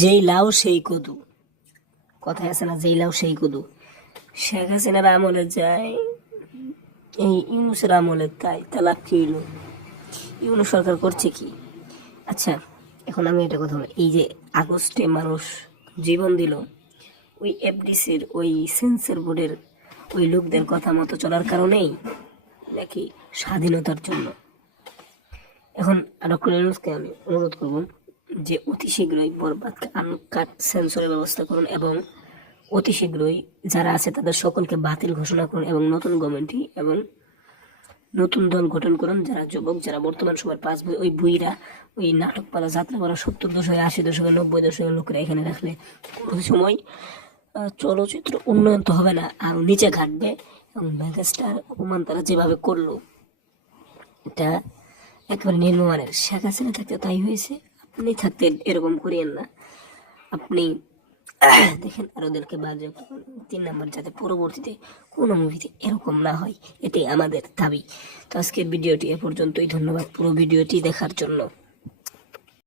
যেই লাউ, সেই কদু। কথায় আছে না, যেই লাউ, সেই কদু। শেখ হাসিনার আমলে যায় এই ইউনুসের আমলে তাই তালা ফিরল ইউনুস সরকার করছে কি? আচ্ছা এখন আমি এটা কথা বলি। এই যে আগস্টে মানুষ জীবন দিল, ওই এফডিসির, ওই সেন্সর বোর্ডের, ওই লোকদের কথা মতো চলার কারণেই নাকি স্বাধীনতার জন্য। এখন ডক্টর ইউনুসকে আমি অনুরোধ করব? যে অতি শীঘ্রই বরবাদকে আনকাট সেন্সরের ব্যবস্থা করুন এবং অতি শীঘ্রই যারা আছে তাদের সকলকে বাতিল ঘোষণা করুন এবং নতুন গভর্নমেন্টই এবং নতুন দল গঠন করুন। যারা যুবক, যারা বর্তমান সময়ের পাঁচ বই, ওই বুইরা, ওই নাটক পালা যাত্রা পালা সত্তর দশকে, আশি দশকে, নব্বই দশকের লোকেরা এখানে রাখলে কোনো সময় চলচ্চিত্র উন্নয়ন তো হবে না, আর নিচে ঘাটবে এবং মেগাস্টার অপমান তারা যেভাবে করল, এটা একেবারে নিম্নমানের শেখ হাসিনা থাকতে তাই হয়েছে। আপনি থাকতে এরকম করিয়েন না। আপনি দেখেন আর ওদেরকে বাজে। তিন নম্বর যাতে পরবর্তীতে কোনো মুভিতে এরকম না হয়, এটাই আমাদের দাবি। তো আজকের ভিডিওটি এ পর্যন্তই। ধন্যবাদ পুরো ভিডিওটি দেখার জন্য।